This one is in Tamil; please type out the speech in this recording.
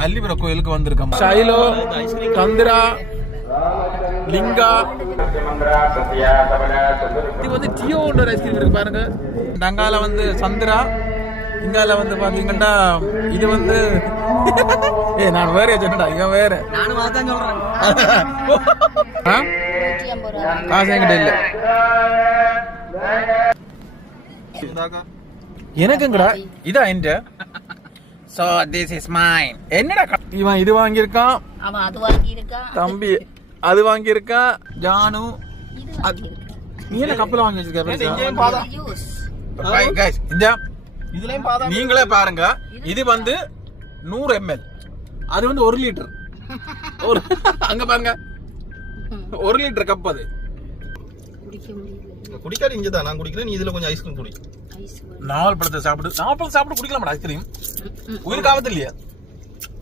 வள்ளிபுரம் கோயிலுக்கு வந்திருக்கோம். ஷைலோ, சந்திரா, லிங்கா, இது வந்து டியோ ஒரு ஐஸ்கிரீம் இருக்கு பாருங்க. அங்கால வந்து சந்திரா, இங்கால வந்து பாத்தீங்கன்னா இது வந்து நான் வேற சொன்னடா, இவன் வேற. காசு என்கிட்ட இல்ல. எனக்குங்கடா இதா என்ட. So this is mine. என்னடா இவன் இது வாங்கியிருக்கான், அவன் அது வாங்கியிருக்கான், தம்பி அது வாங்கியிருக்கான், ஜானு நீ என்ன கப்பல வாங்கி வச்சிருக்க? நீங்களே பாருங்க. இது வந்து 100 ml, அது வந்து 1 லிட்டர். அங்க பாருங்க 1 லிட்டர் கப். அது குடிக்காது. இங்கதான் நான் குடிக்கிறேன். நீ இதுல கொஞ்சம் ஐஸ்கிரீம் குடி. நாவல் பழத்தை சாப்பிட்டு குடிக்கலாமா ஐஸ்கிரீம்? உயிருக்கு ஆபத்து இல்லையா?